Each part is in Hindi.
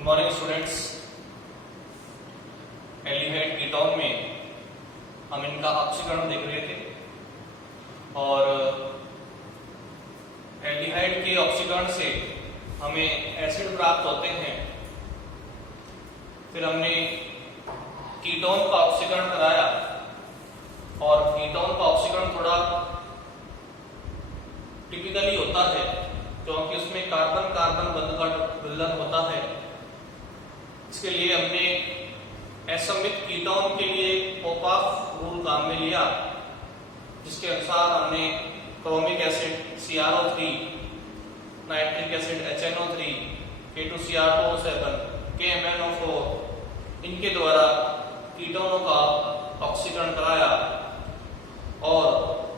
Good morning students. Aldehyde ketone में हम इनका ऑक्सीकरण देख रहे थे और एल्डिहाइड के ऑक्सीकरण से हमें एसिड प्राप्त होते हैं। फिर हमने कीटोन का ऑक्सीकरण कराया और कीटोन का ऑक्सीकरण थोड़ा टिपिकली होता है क्योंकि उसमें कार्बन कार्बन बंध का विलयन होता है। इसके लिए हमने असमित कीटोन के लिए पोपाफ रूल काम में लिया, जिसके अनुसार हमने chromic acid CrO3, nitric acid HNO3, K2Cr2O7, KMnO4 इनके द्वारा कीटोनों का ऑक्सीकरण कराया और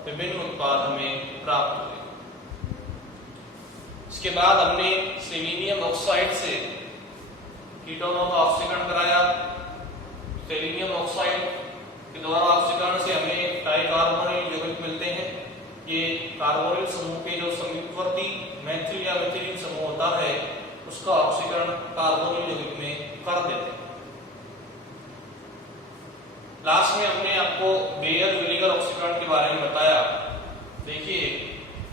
विभिन्न उत्पाद हमें प्राप्त हुए। इसके बाद हमने सेलेनियम ऑक्साइड से कीटोनों का ऑक्सीकरण कराया। सेलेनियम ऑक्साइड के द्वारा ऑक्सीकरण से हमें डाइकार्बोनिल यौगिक मिलते हैं। ये कार्बोनिल समूह के जो समीपवर्ती मैथिल या मिथिलीन समूह होता है उसका ऑक्सीकरण कार्बोनिल यौगिक में कर देते हैं। लास्ट में हमने आपको बेयर विनेगर ऑक्सीकरण के बारे में बताया। देखिए,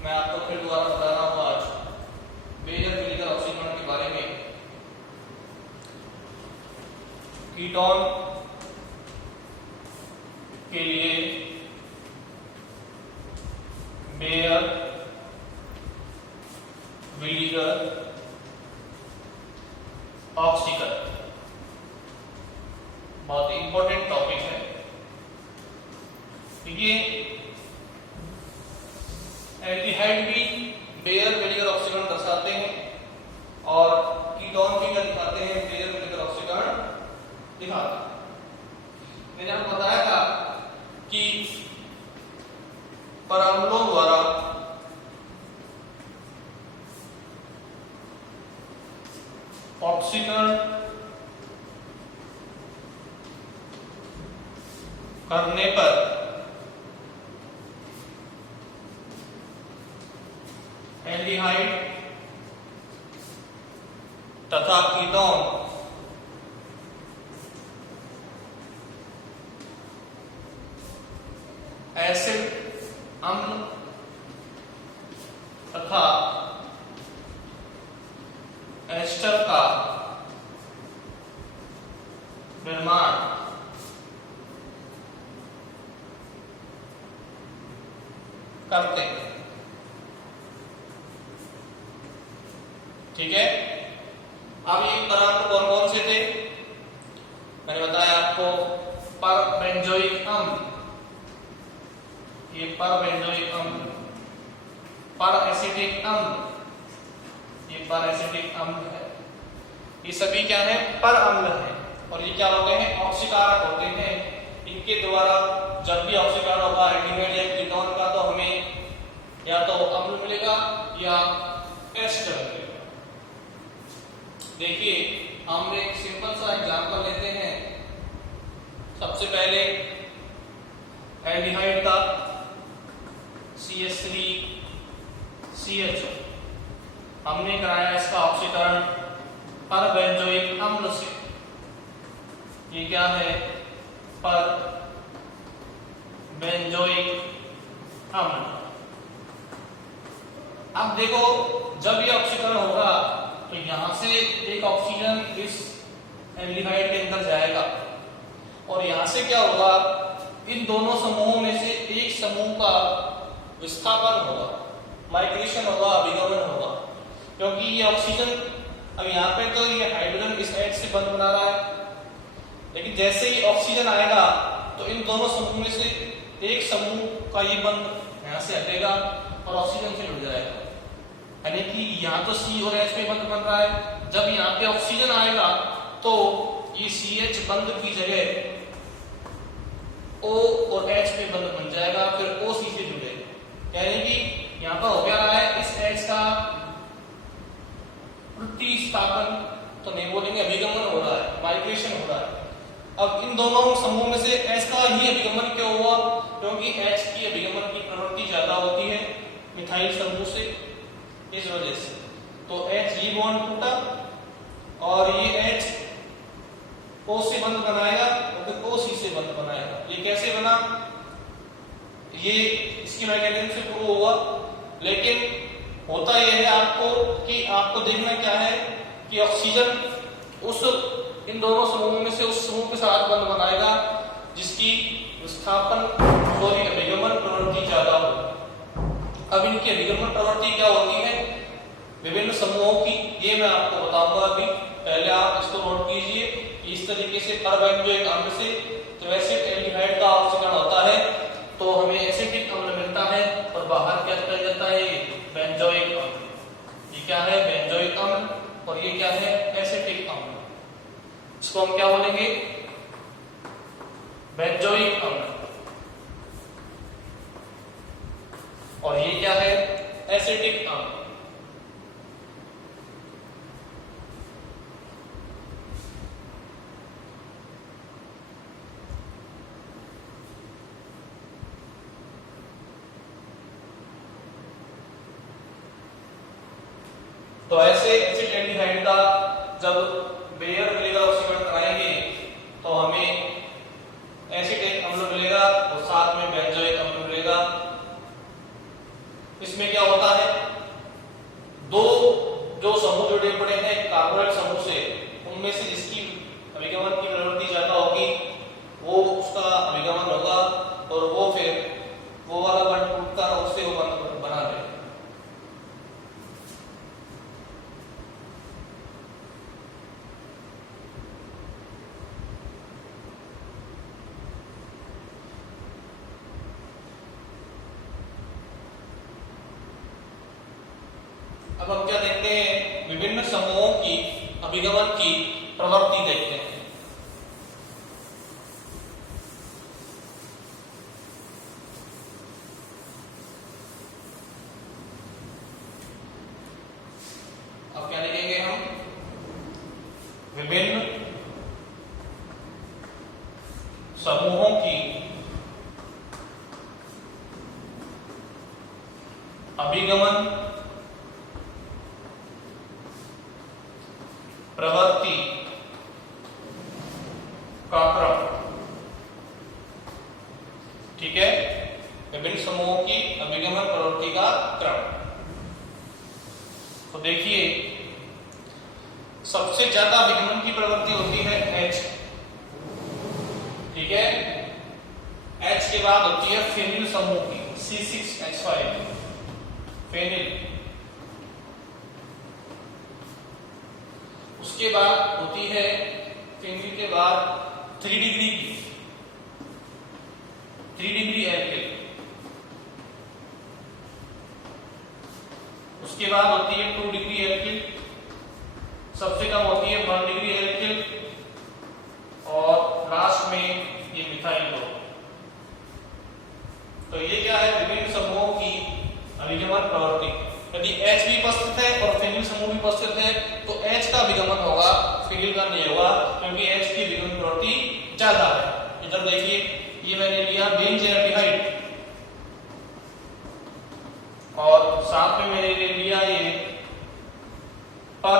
मैं आपको फिर दोबारा बता रहा हूं आज बेयर विनेगर ऑक्सीकरण के बारे में। कीटोन के लिए बेयर विनेगर ऑक्सीकरण बहुत इंपॉर्टेंट टॉपिक है। देखिए, एल्डिहाइड भी बेयर विनेगर ऑक्सीकरण दर्शाते हैं और कीटोन भी क्या दिखाते हैं, बेयर विनेगर ऑक्सीकरण दिखाते हैं। मैंने आपको बताया था कि परअम्लों द्वारा ऑक्सीकरण करने पर एल्डिहाइड तथा कीटोन एसिड अम्ल तथा एस्टर का निर्माण करते हैं। ठीक है, अब ये पदार्थ कौन कौन से थे मैंने बताया आपको। परबेंजोइक अम्ल, ये परबेंजोइक अम्ल, परएसिटिक अम्ल, ये परएसिटिक अम्ल है। ये सभी क्या है, पर अम्ल है और ये क्या होते हैं, ऑक्सीकारक होते हैं। इनके द्वारा जब भी ऑक्सीकरण होगा एल्डिहाइड या कीटोन का तो हमें या तो अम्ल मिलेगा या एस्टर मिलेगा। देखिए, हम एक सिंपल सा एग्जांपल लेते हैं। सबसे पहले एल्डिहाइड का CH3CHO हमने कराया इसका ऑक्सीकरण परबेंजोइक अम्ल से। ये क्या है, परबेंजोइक अम्ल। अब देखो, जब ये ऑक्सीकरण होगा तो यहां से एक ऑक्सीजन इस एल्डिहाइड के अंदर जाएगा और यहां से क्या होगा, इन दोनों समूहों में से एक समूह का विस्थापन होगा, माइग्रेशन होगा, अभिगमन होगा। क्योंकि ये ऑक्सीजन अब यहाँ पे तो ये हाइड्रोजन इस H से बंध बना रहा है, लेकिन जैसे ही ऑक्सीजन आएगा तो इन दोनों समूह में से एक समूह का ये बंध यहाँ से हटेगा और ऑक्सीजन से जुड़ जाएगा। यानी कि यहाँ तो C और H पे बंध बन रहा है। जब यहाँ पे ऑक्सीजन आएगा तो ये CH बंध की जगह O और H पे बंध बन जाएगा, फिर O C से जुड़ेगा। यानी कि यहाँ पर हो क्या रहा है, इस H का प्रतिस्थापन तो नहीं बोलेंगे, अभिगमन हो रहा है, माइग्रेशन हो रहा है। अब इन दोनों समूह में से H का ही अभिगमन क्यों हुआ, क्योंकि H की अभिगमन की प्रवृत्ति ज्यादा होती है मिथाइल समूह से, इस वजह से। तो H ये बॉन्ड टूटा और ये इसकी मैकेनिज्म से प्रूव होगा। लेकिन होता यह है आपको कि आपको देखना क्या है कि ऑक्सीजन उस इन दोनों समूहों में से उस समूह के साथ बंध बनाएगा जिसकी अभिगमन प्रवृत्ति ज्यादा हो। अब इनकी अभिगमन प्रवृत्ति क्या होती है विभिन्न समूहों की, ये मैं आपको बताऊंगा अभी। पहले आप इसको नोट कीजिए कि इस तरीके से कार्बोहाइड्रेट अम्ल से जब एसिड एल्डिहाइड का ऑक्सीकरण होता है तो हमें एसिटिक अम्ल मिलता है और बाहर क्या निकल जाता है बेंजोइक अम्ल। ये क्या है बेंजोइक अम्ल और ये क्या है एसिटिक अम्ल। इसको हम क्या बोलेंगे बेंजोइक अम्ल और ये क्या है एसिटिक अम्ल। तो ऐसे एसिड एल्डिहाइड का जब बेयर मिलेगा ऑक्सीकरण कराएंगे तो हमें एसिटिक अम्ल मिलेगा और साथ में बेंजोइक अम्ल मिलेगा। इसमें क्या होता है दो जो समूह जुड़े पड़े हैं कार्बोनाइल समूह से, उनमें से जिसकी अभिगमन की प्रवृत्ति ज्यादा होगी वो उसका अभिगमन होगा और वो फिर वो वाला बंध टूटता है उससे वो बंध बना देगा। अब हम क्या देखते हैं विभिन्न समूहों की अभिगमन की प्रवृत्ति देखते हैं। अब क्या देखेंगे हम विभिन्न समूहों की अभिगमन प्रवृत्ति का क्रम। ठीक है विभिन्न समूहों की अभिगमन प्रवृत्ति का क्रम। तो देखिए सबसे ज्यादा अभिगमन की प्रवृत्ति होती है H। ठीक है H के बाद होती है फेनिल समूह की C6H5 फेनिल। उसके बाद होती है फेनिल के बाद 3 डिग्री एल्किल। उसके बाद होती है 2 डिग्री एल्किल। सबसे कम होती है 1 डिग्री एल्किल और लास्ट में ये मिथाइल ग्रुप। तो ये क्या है विभिन्न समूहों की अभिगमन प्रवृत्ति। यदि H भी उपस्थित है और फेनिल समूह भी उपस्थित है तो H का अभिगमन होगा फेनिल का नहीं होगा क्योंकि H की अभिगमन प्रवृत्ति ज्यादा है। इधर देखिए ये मैंने लिया बेंजोएल्डिहाइड और साथ में मैंने ले लिया ये पर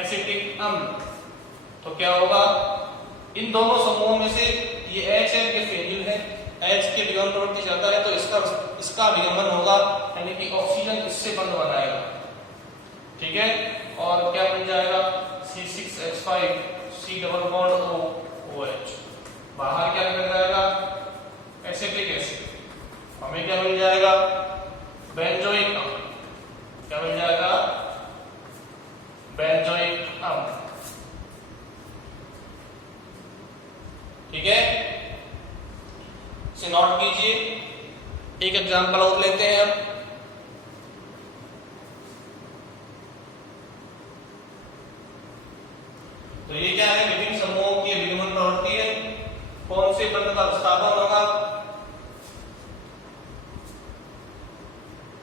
एसिटिक अम्ल। तो क्या होगा इन दोनों समूहों में से ये H है ये फेनिल है, H की अभिगमन प्रवृत्ति ज्यादा है तो इसका अभिगमन होगा यानी कि ऑक्सीजन इससे बंध बनाएगा। ठीक है और क्या मिल जाएगा C6H5 C double bond OH। बाहर क्या निकल जाएगा एसिटिक एसिड। हमें क्या मिल जाएगा बेंजोइक अम्ल। क्या मिल जाएगा बेंजोइक अम्ल। ठीक है इसे नोट कीजिए। एक एग्जांपल और लेते हैं हम। तो ये क्या है विभिन्न समूहों की अभिगमन प्रवृत्ति है। कौन से बंध का विस्थापन होगा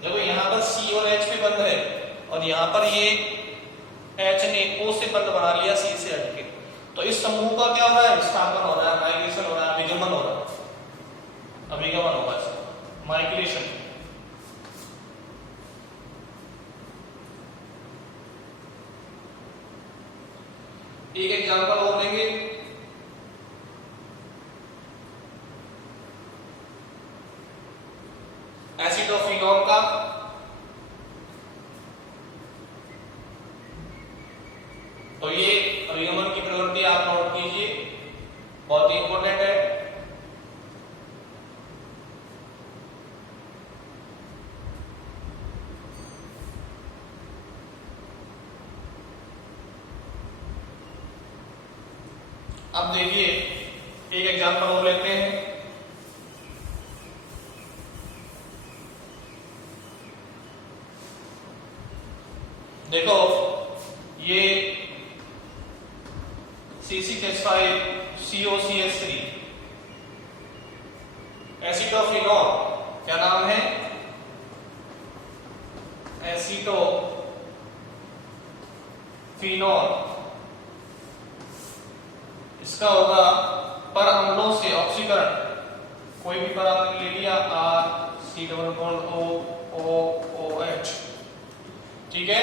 देखो यहाँ पर C और H पे बंध है और यहाँ पर ये H ने O से बंध बना लिया C से हटके। तो इस समूह का क्या हो रहा है विस्थापन हो रहा है माइग्रेशन हो रहा है अभिगमन हो रहा है। अभिगमन होगा इसका माइग्रेशन। एक एग्जांपल और लेंगे। तो ये रिंगमन की प्रवृत्ति आप नोट कीजिए, बहुत ही इंपॉर्टेंट है। अब देखिए एक एग्जांपल और लेते हैं। देखो ये C6H5COCH3 एसीटोफिनॉल, क्या नाम है? एसीटोफिनॉल। इसका होगा पर अम्लों से ऑक्सीकरण, कोई भी पर आपने ले लिया RC≡OOH, ठीक है,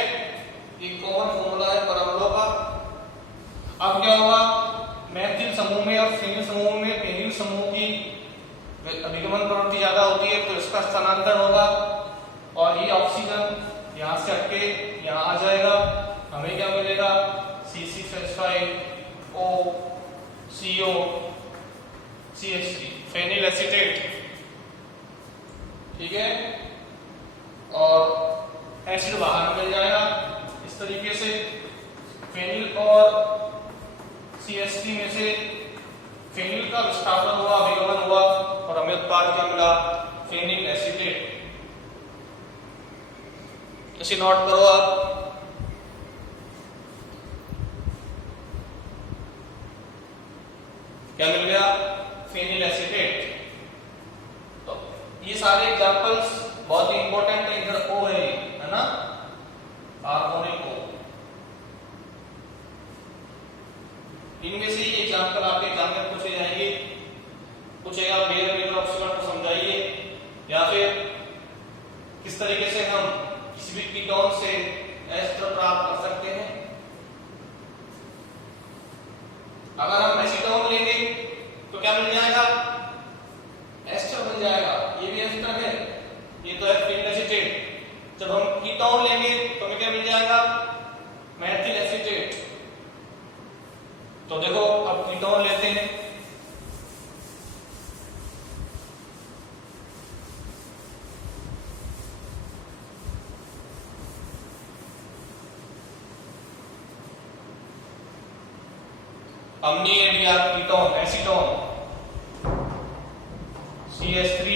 एक कॉमन फॉर्मूला है पर अम्लों का। अब क्या होगा, मैथिल समूह में और फेनिल समूह में फेनिल समूह की अभिगमन प्रवृत्ति ज्यादा होती है, तो इसका स्थानांतरण होगा और ये ऑक्सीजन यहां से हटके यहां आ जाएगा। हमें क्या मिलेगा? C6H5OCOCH3 फेनिल एसीटेट, ठीक है, और एसिड बाहर निकल जाएगा इस तरीके से। फेनिल और CH3 में से फेनिल का विस्थापन हुआ, विघटन हुआ और हमें उत्पाद क्या मिला? Phenyl acetate. इसे नोट करो आप। क्या मिल गया? Phenyl acetate. तो ये सारे एग्जांपल्स बहुत ही इंपॉर्टेंट है। इधर O है ना, कार्बोनिल O। इनमें से ये एग्जांपल आपके एग्जाम में पूछे जाएंगे। पूछेगा बेयर विनेगर ऑक्सीकरण को समझाइए, या फिर किस तरीके से हम किसी भी कीटोन से एस्टर प्राप्त कर सकते हैं। अगर हम एसीटोन लेंगे तो क्या मिल जाएगा? एस्टर मिल जाएगा। ये भी एस्टर है, ये तो है फेनिल एसीटेट। जब हम कीटोन लेंगे तो हमें क्या मिल जाएगा? मैथिल एसीटेट। तो देखो अब कीटोन लेते हैं। हमने ये लिया ketone acetone, CH3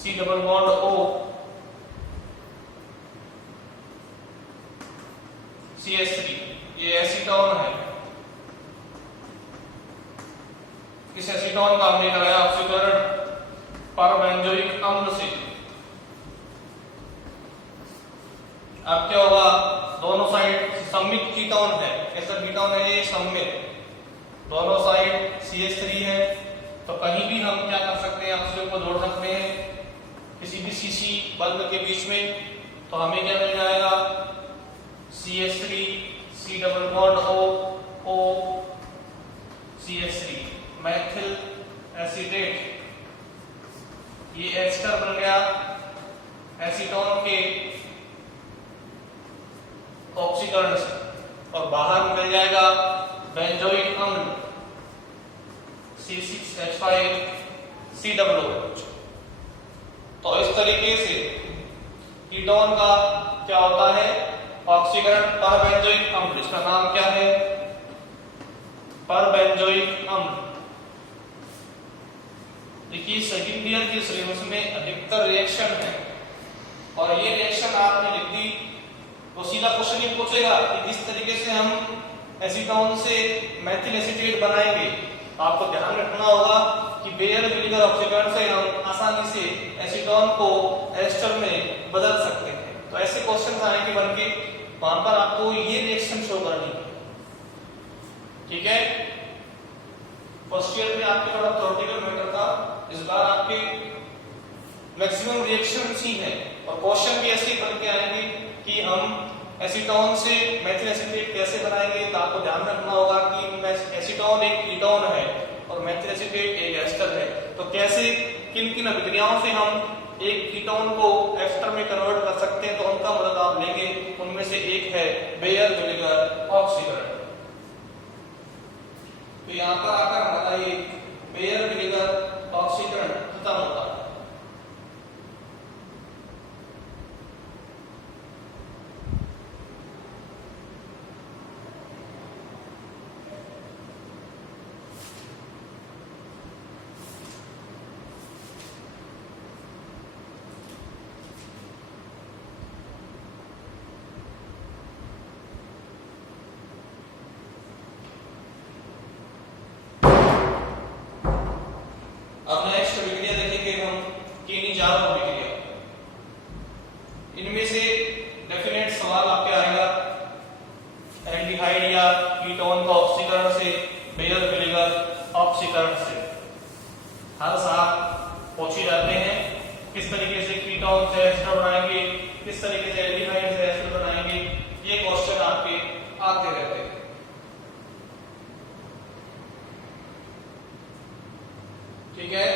C≡O CH3, ये एसीटोन है। इस एसीटोन का हमने कराया ऑक्सीकरण परबेंजोइक अम्ल से। अब क्या होगा? दोनों साइड सममित कीटोन है, ऐसा कीटोन है ये सममित, दोनों साइड CH3 है, तो कहीं भी हम क्या कर सकते हैं? ऑक्सीजन को जोड़ सकते हैं किसी भी CC बल्ब के बीच में। तो हमें क्या मिल जाएगा? CH3 C≡O CH3 Maithil acetate. ये एस्टर बन गया एसीटोन के ऑक्सीकरण से, और बाहर निकल जाएगा बेंजोइक अम्ल C6H5COOH। तो इस तरीके से कीटोन का क्या होता है? ऑक्सीकरण परबेंजोइक अम्ल। इसका नाम क्या है? परबेंजोइक अम्ल। देखिए सेकंड ईयर के सिलेबस में अधिकतर रिएक्शन है, और ये रिएक्शन आपने लिख दी तो सीधा क्वेश्चन ये पूछेगा कि किस तरीके से हम एसीटोन से मैथिल एसीटेट बनाएंगे। आपको ध्यान रखना होगा कि बेयर विनेगर ऑक्सीकरण से हम आसानी से एसीटोन को एस्टर में बदल सकते हैं। तो ऐसे क्वेश्चन आएंगे बनके, वहां पर आपको ये रिएक्शन शो करनी है, ठीक है। फर्स्ट ईयर में आपके थोड़ा थ्योरेटिकल मैटर था, इस बार आपके मैक्सिमम रिएक्शन ही है, और क्वेश्चन भी ऐसे बन के आएंगे कि हम एसीटोन से मैथिल एसीटेट कैसे बनाएंगे। तो आपको ध्यान रखना होगा कि एसीटोन एक कीटोन है और मैथिल एसीटेट एक एस्टर है, तो कैसे किन किन अभिक्रियाओं से हम एक कीटोन को एस्टर में कन्वर्ट कर सकते हैं, तो उनका मदद आप लेंगे। उनमें से एक है बेयर विनेगर ऑक्सीकरण। तो यहां पर आकर हमारा ये बेयर विनेगर ऑक्सीकरण खत्म होता है। अब नेक्स्ट अभिक्रिया देखेंगे हम केनी-जारो अभिक्रिया। इनमें से डेफिनेट सवाल आपके आएगा एल्डिहाइड या कीटोन का ऑक्सीकरण से, बेयर विनेगर ऑक्सीकरण से। हर साल पूछे जाते हैं किस तरीके से कीटोन से एस्टर बनाएंगे, किस तरीके से एल्डिहाइड से एस्टर बनाएंगे, ये क्वेश्चन आपके आते रहते हैं। ठीक है।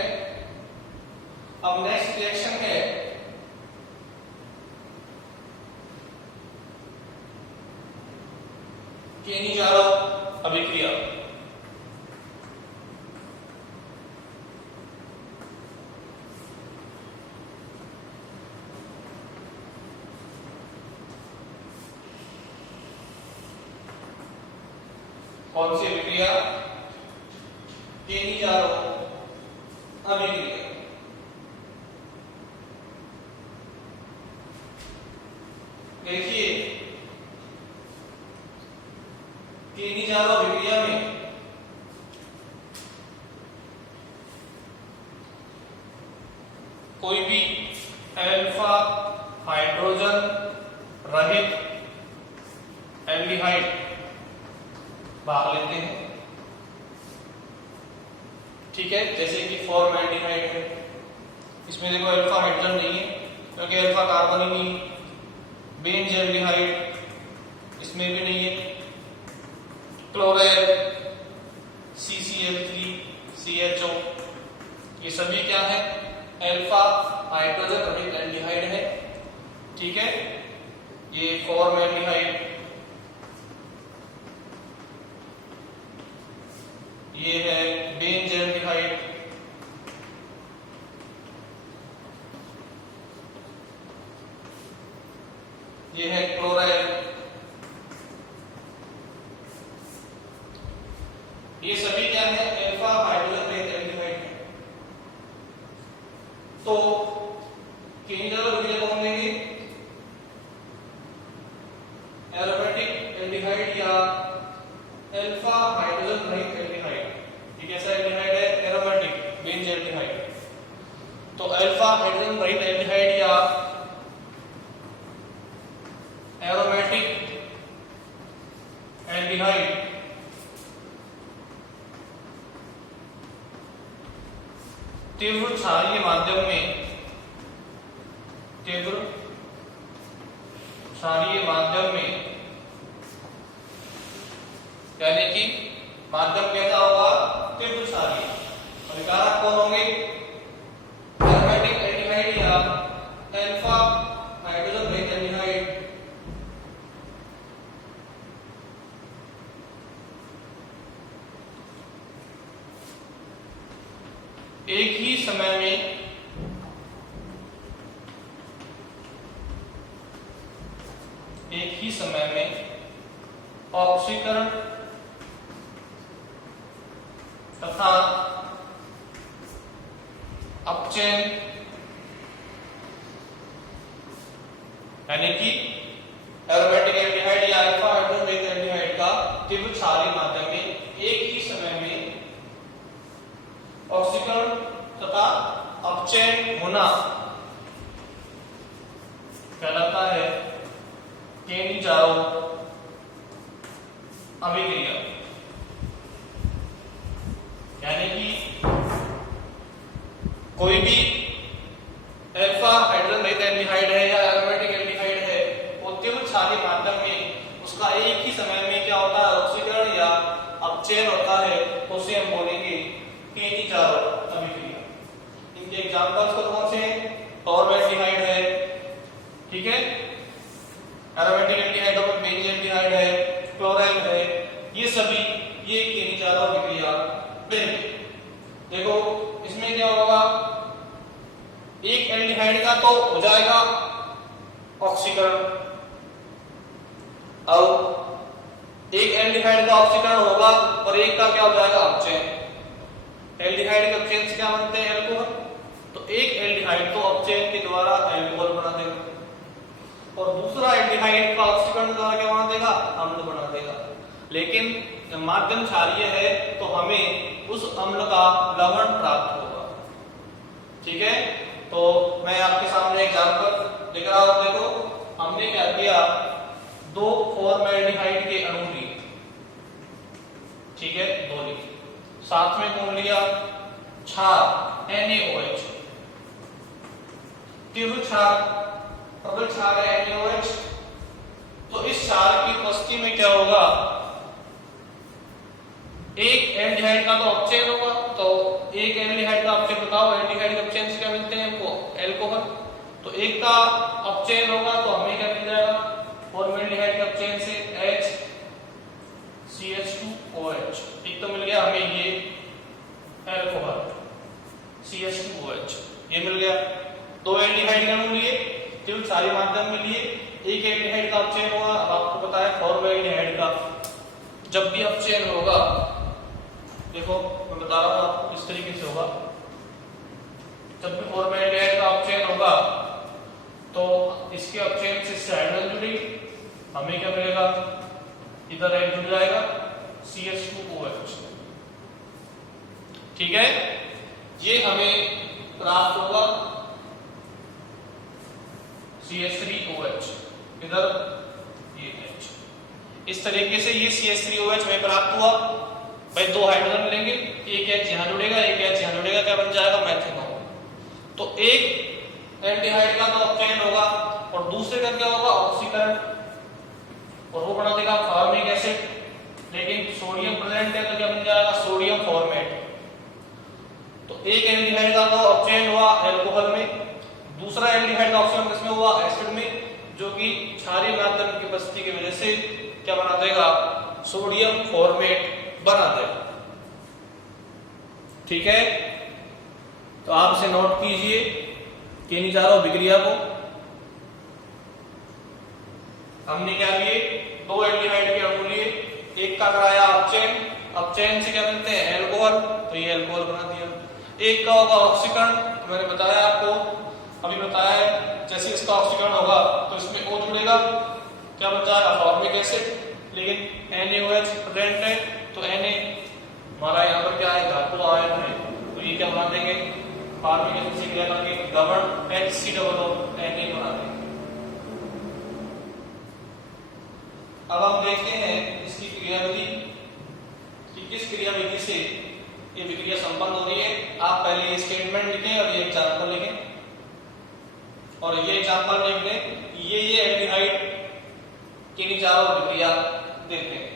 अब नेक्स्ट रिएक्शन है केनी-जारो अभिक्रिया। कौन सी अभिक्रिया? केनी-जारो अभिक्रिया। देखिए केनी-जारो अभिक्रिया में कोई भी अल्फा हाइड्रोजन रहित एल्डिहाइड भाग लेते हैं। ठीक है, जैसे कि फॉर्मल्डिहाइड है, इसमें देखो अल्फा हाइड्रोजन नहीं है क्योंकि अल्फा कार्बन ही नहीं। बेंजील्डिहाइड इसमें भी नहीं है। क्लोराइड CCl3 CHO, ये सभी क्या है? अल्फा हाइड्रोजन रहित एल्डिहाइड है। ठीक है, ये फॉर्मल्डिहाइड, ये है बेंजील्डिहाइड, ये है क्लोराइड। ये सभी क्या है? अल्फा हाइड्रोजन रहित एल्डिहाइड है। तो केनी-जारो अभिक्रिया कौन देंगे? एरोमेटिक एल्डिहाइड या अल्फा हाइड्रोजन रहित एल्डिहाइड। ये कैसा एल्डिहाइड है? एरोमेटिक बेंजील्डिहाइड। तो अल्फा हाइड्रोजन रहित एल्डिहाइड या एरोमेटिक एल्डिहाइड तीव्र क्षारीय माध्यम में, तीव्र क्षारीय माध्यम में, यानी कि माध्यम कैसा होगा? तीव्र क्षारीय। अभिकारक कौन होंगे? एरोमेटिक एल्डिहाइड या अल्फा हाइड्रोजन रहित एल्डिहाइड। एक ही समय में ऑक्सीकरण तथा अपचयन, यानी कि एरोमेटिक एल्डिहाइड या अल्फा हाइड्रोजन रहित एल्डिहाइड का तीव्र क्षारीय माध्यम में एक ही समय में ऑक्सीकरण तथा अपचयन होना कहलाता है केनी-जारो अभिक्रिया। यानी कि कोई भी अल्फा हाइड्रोजन रहित एल्डिहाइड है या एरोमेटिक एल्डिहाइड है, वो तीव्र क्षारीय माध्यम में उसका एक ही समय में क्या होता है? ऑक्सीकरण या अपचयन होता है, उसे हम बोलेंगे केनी-जारो अभिक्रिया। इनके एग्जांपल्स कौन से हैं? फॉर्मल्डिहाइड है, ठीक है, एरोमेटिक एल्डिहाइड और बेंजील्डिहाइड है, क्लोराइड है, ये सभी ये किन्हीं चारों अभिक्रिया देंगे। देखो इसमें क्या होगा, एक एल्डिहाइड का तो हो जाएगा ऑक्सीकरण, अब एक एल्डिहाइड का ऑक्सीकरण होगा और एक का क्या हो जाएगा अपचयन। एल्डिहाइड के अपचयन से क्या बनते हैं एल्कोहल, तो एक एल्डिहाइड तो अपचयन के द्वारा एल्कोहल बना देगा और दूसरा एल्डिहाइड का ऑक्सीकरण द्वारा क्या बना देगा, अम्ल बना देगा। लेकिन माध्यम क्षारीय है तो हमें उस अम्ल का लवण प्राप्त होगा। ठीक है, तो मैं आपके सामने एग्जांपल लिख रहा हूं। देखो हमने क्या किया, दो फॉर्मेल्डिहाइड के अणु लिए, ठीक है, दो लिए, साथ में कौन लिया, क्षार NaOH, तीव्र क्षार, प्रबल क्षार है NaOH। तो इस क्षार की उपस्थिति में क्या होगा, एक एल्डिहाइड का तो अपचयन होगा, तो एक एल्डिहाइड का अपचयन बताओ, एल्डिहाइड के अपचयन से क्या मिलते हैं हमको, एल्कोहल। तो एक का अपचयन होगा तो हमें क्या मिल जाएगा, फॉर्मेल्डिहाइड के अपचयन से HCH2OH, एक तो मिल गया हमें ये एल्कोहल CH2OH, ये मिल गया। दो एल्डिहाइड का अणु लिए, तीव्र क्षारीय माध्यम में लिए, एक एल्डिहाइड का अपचयन होगा। अब आपको पता है फॉर्मेल्डिहाइड का जब भी अपचयन होगा, देखो मैं बता रहा हूं आपको किस तरीके से होगा, जब भी फॉर्मेल्डिहाइड का अपचयन होगा तो इसके अपचयन से हाइड्रोजन जुड़ेगी, हमें क्या मिलेगा, इधर एक जुड़ जाएगा CH2OH। ठीक है, ये हमें प्राप्त होगा CH3OH, इधर ये H। इस तरीके से ये CH3OH में प्राप्त हुआ। भाई दो हाइड्रोजन लेंगे, एक H यहां जुड़ेगा, एक H यहां जुड़ेगा, क्या बन जाएगा, मेथेनॉल। तो एक एल्डिहाइड का तो अपचयन होगा और दूसरे का क्या होगा, ऑक्सीकरण, और वो बना देगा फॉर्मिक एसिड। लेकिन सोडियम प्रेजेंट है तो क्या बन जाएगा, सोडियम फॉर्मेट। तो एक एल्डिहाइड का तो अपचयन हुआ एल्कोहल में, दूसरा एल्डिहाइड का ऑक्सीकरण किसमें हुआ, एसिड में, जो कि क्षारीय माध्यम की उपस्थिति की वजह से क्या बना देगा, सोडियम फॉर्मेट बना देगा। ठीक है, तो आप इसे नोट कीजिए किन्हीं चारों अभिक्रिया को। हमने क्या लिए, दो एल्डिहाइड के अणु लिए, एक का कराया अपचयन, अपचयन से क्या बनते हैं एल्कोहल, तो ये एल्कोहल बना दिया। एक का होगा ऑक्सीकरण, मैंने बताया आपको, अभी बताया है, जैसे इसका ऑक्सीकरण होगा तो इसमें O जुड़ेगा, क्या बन जाएगा, फॉर्मिक एसिड। लेकिन NaOH प्रेजेंट है तो Na हमारा यहाँ पर क्या है, धातु आयन है, तो ये क्या बना देंगे, फॉर्मिक एसिड से क्रिया करके लवण HCOO Na बना देंगे। अब हम देखते हैं इसकी क्रियाविधि कि किस क्रियाविधि से ये विक्रिया संपन्न हो रही है। आप पहले ये स्टेटमेंट लिखें और ये एग्जांपल लिखें, और ये एग्जांपल लिख लें, ये एल्डिहाइड किन्हीं चारों विक्रिया देते हैं।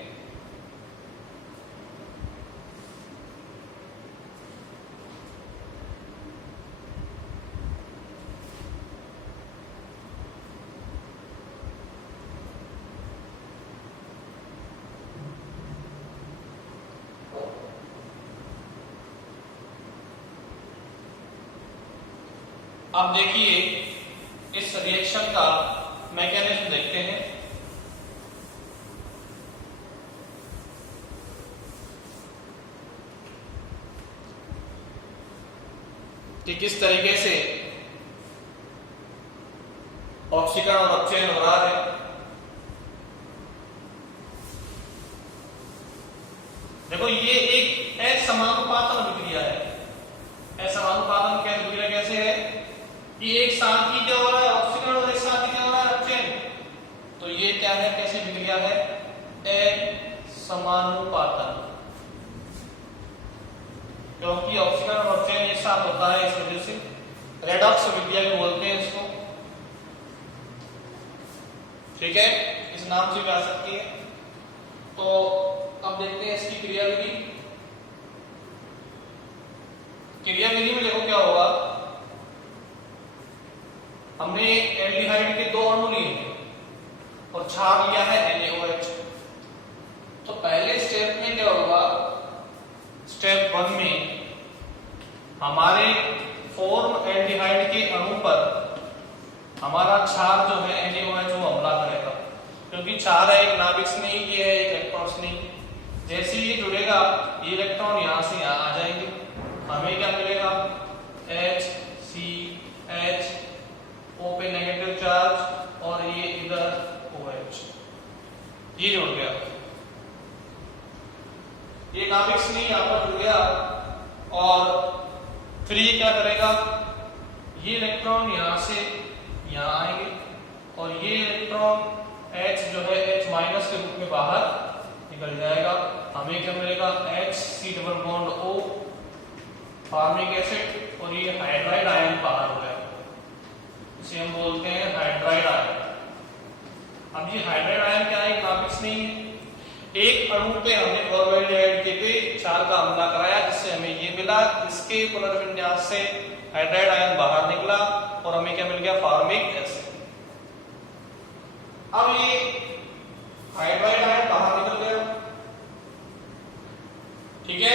अब देखिए इस रिएक्शन का मैकेनिज्म देखते हैं। कि किस तरीके से ऑक्सीकरण और अपचयन हो रहा है। देखो ये एक असमानुपातन विक्रिया है। असमानुपातन क्या विक्रिया कैसे है कि एक साथ ही क्या हो रहा है ऑक्सीकरण और एक साथ ही क्या हो रहा है अपचयन। तो ये क्या है, कैसी विक्रिया है, असमानुपातन, क्योंकि ऑक्सीकरण और अपचयन एक साथ होता है, इस वजह से रेडॉक्स विक्रिया भी बोलते हैं इसको। ठीक है, इस नाम से भी आ सकती है। तो अब देखते हैं इसकी क्रियाविधि। क्रियाविधि में देखो क्या होगा, हमने एल्डिहाइड के दो अणु लिए और क्षार लिया है NaOH। हमारा क्षार जो है NaOH वो हमला करेगा, क्योंकि क्षार है एक नाभिक स्नेही, ये है एक इलेक्ट्रॉन स्नेही। जैसे ही ये जुड़ेगा ये इलेक्ट्रॉन यहाँ से यहाँ आ जाएंगे, हमें क्या मिलेगा HCH, O पे नेगेटिव चार्ज और ये इधर OH, ये जुड़ गया, ये नाभिक स्नेही यहाँ पर जुड़ गया। और फिर ये क्या करेगा, ये इलेक्ट्रॉन यहाँ से यहाँ आएंगे और ये इलेक्ट्रॉन H जो है H माइनस के रूप में बाहर निकल जाएगा, हमें क्या मिलेगा HC double bond O formic acid, और ये हाइड्राइड आयन बाहर हो गया, इसे हम बोलते हैं हाइड्राइड आयन। अब ये हाइड्राइड आयन क्या है, नाभिक स्नेही है। एक अणु पे हमने फॉर्मेल्डिहाइड के पे क्षार का हमला कराया, जिससे हमें ये मिला, इसके पुनर्विन्यास से हाइड्राइड आयन बाहर निकला और हमें क्या मिल गया फॉर्मिक एसिड। अब ये हाइड्राइड आयन बाहर निकल गया, ठीक है।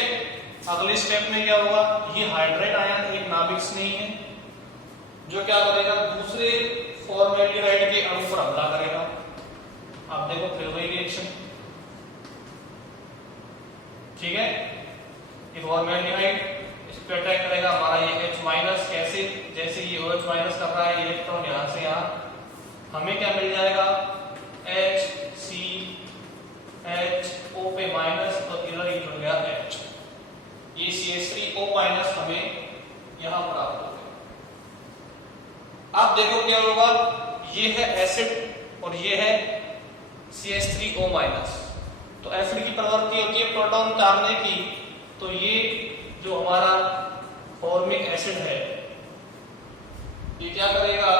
अगले स्टेप में क्या होगा, ये हाइड्राइड आयन एक नाभिक स्नेही है जो क्या करेगा, दूसरे फॉर्मेल्डिहाइड के अणु पर हमला करेगा। आप देखो फिर वही रिएक्शन, ठीक है। ये फॉर्मेल्डिहाइड इस पे अटैक करेगा, हमारा ये H माइनस, कैसे, जैसे ये OH माइनस कर रहा है, इलेक्ट्रॉन यहां से यहां, हमें क्या मिल जाएगा HCH, O पे माइनस और इधर ही जुड़ गया H, ये CH3O माइनस हमें यहां प्राप्त हो गया। अब देखो क्या होगा, ये है एसिड और ये है CH3O माइनस। तो एसिड की प्रवृत्ति होती है प्रोटॉन तारने की, तो ये जो हमारा फॉर्मिक एसिड है ये क्या करेगा,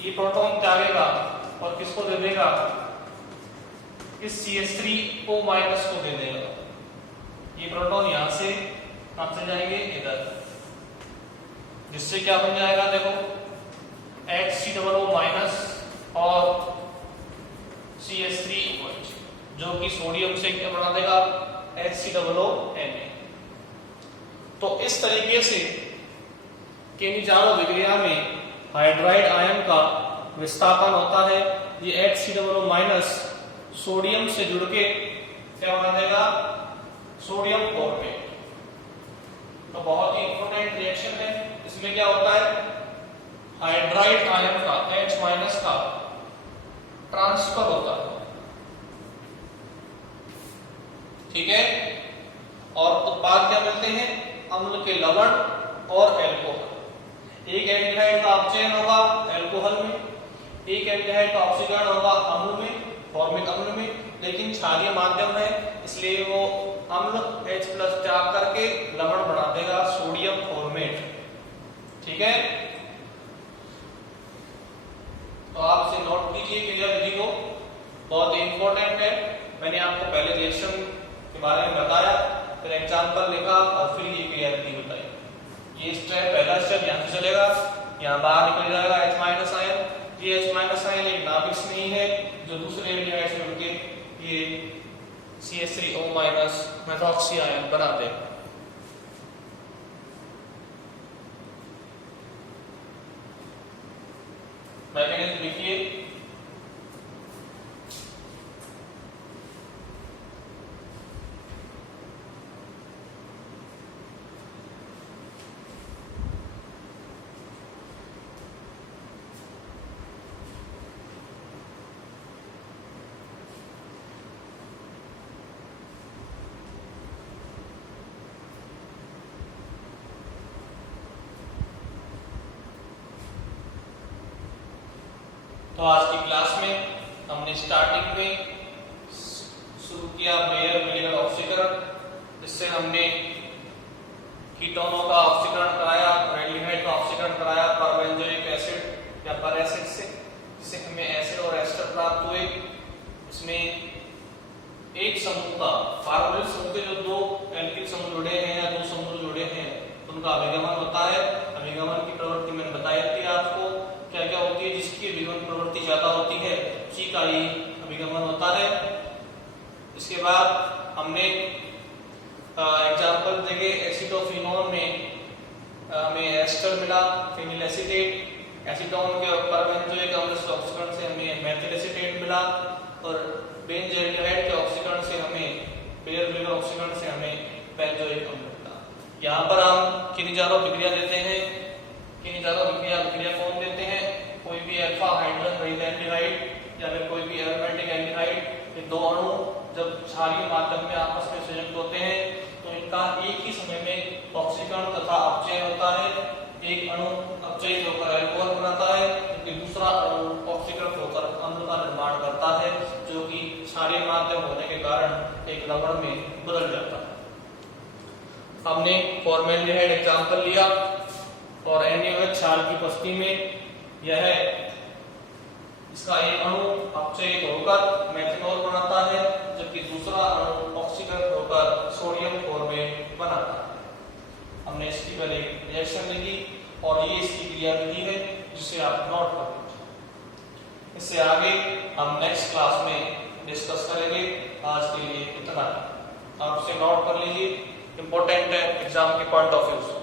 ये प्रोटॉन त्यागेगा और किसको दे देगा, इस CH3O माइनस को दे देगा। ये प्रोटॉन यहां से कहां से जाएंगे, इधर, जिससे क्या बन जाएगा, देखो HCOO माइनस और CH3OH, जो कि सोडियम से क्या बना देगा HCOONA। तो इस तरीके से केमिचारो विक्रिया में हाइड्राइड आयन का विस्थापन होता है। ये HCOO माइनस सोडियम से जुड़ के क्या बना देगा, सोडियम क्लोराइड। तो बहुत ही इंपॉर्टेंट रिएक्शन है। इसमें क्या होता है, हाइड्राइड आयन का H माइनस का ट्रांसफर होता है, ठीक है। और उत्पाद क्या मिलते हैं, अम्ल के लवण और एल्कोहल। एक एल्डिहाइड का अपचयन होगा एल्कोहल में, एक एल्डिहाइड का ऑक्सीकरण होगा अम्ल में, फॉर्मिक अम्ल में, लेकिन क्षारीय माध्यम है इसलिए वो अम्ल H प्लस त्याग करके लवण बना देगा सोडियम फॉर्मेट, ठीक है। तो आप इसे नोट कीजिए क्रिया विधि को, बहुत इंपॉर्टेंट है। मैंने आपको पहले रिएक्शन के बारे में बताया, फिर एग्जांपल लिखा और फिर ये क्रिया विधि बताई। ये स्टेप, पहला स्टेप यहाँ से चलेगा, यहाँ बाहर निकल जाएगा H माइनस आयन। ये H माइनस आयन एक नाभिक स्नेही है जो दूसरे एल्डिहाइड से मिलके ये CH3O माइनस मेथॉक्सी आयन बना देगा। मैकेनिज्म लिखिए, तो आज की क्लास में हमने स्टार्टिंग में शुरू किया बेयर विलिगर ऑक्सीकरण, जिससे हमने कीटोनों का ऑक्सीकरण कराया, एल्डिहाइड का ऑक्सीकरण कराया परबेंजोइक एसिड या पर एसिड से, जिससे हमें एसिड और एस्टर प्राप्त हुए। इसमें एक समूह का, कार्बोनिल समूह के जो दो एल्किल समूह जुड़े हैं या दो समूह जुड़े हैं उनका अभिगमन होता है। अभिगमन की प्रवृत्ति मैंने बताई थी आपको, क्या क्या होती है, जिसकी अभिगमन प्रवृत्ति ज्यादा होती है उसी का ही अभिगमन होता है। इसके बाद हमने एग्जाम्पल देखे एसिटोफिनोन में हमें एस्टर मिला, फिनिल एसीटेट, एसीटोन के परबेंजोइक अम्ल से ऑक्सीकरण से हमें मेथिल एसीटेट मिला, और बेंजोइक के ऑक्सीकरण से हमें बेयर ऑक्सीकरण से हमें बेंजोइक अम्ल मिला। यहाँ पर हम किन्हीं विक्रिया देते हैं, किन्हीं विक्रिया कौन देते हैं, कोई भी अल्फा हाइड्रोजन रहित एल्डिहाइड या फिर कोई भी एरोमेटिक एल्डिहाइड, ये दो अणु जब क्षारीय माध्यम में आपस में संयुक्त होते हैं तो इनका एक ही समय में ऑक्सीकरण तथा अपचयन होता है। एक अणु अपचयित होकर अल्कोहल बनाता है, जबकि दूसरा अणु ऑक्सीकृत होकर अम्ल का निर्माण करता है, जो कि क्षारीय माध्यम होने के कारण एक लवण में बदल जाता है। हमने फॉर्मेल्डिहाइड एग्जाम्पल लिया, और NaOH क्षार की उपस्थिति में यह इसका एक अणु अपचयित होकर मेथनॉल बनाता है, जबकि दूसरा अणु ऑक्सीकृत होकर सोडियम क्लोराइड बनाता है। हमने इसकी पहले रिएक्शन लिखी और ये इसकी क्रियाविधि है, जिसे आप नोट कर लीजिए। इससे आगे हम नेक्स्ट क्लास में डिस्कस करेंगे। आज के लिए इतना, आपसे नोट कर लीजिए, इंपॉर्टेंट है एग्जाम के पॉइंट ऑफ व्यू से।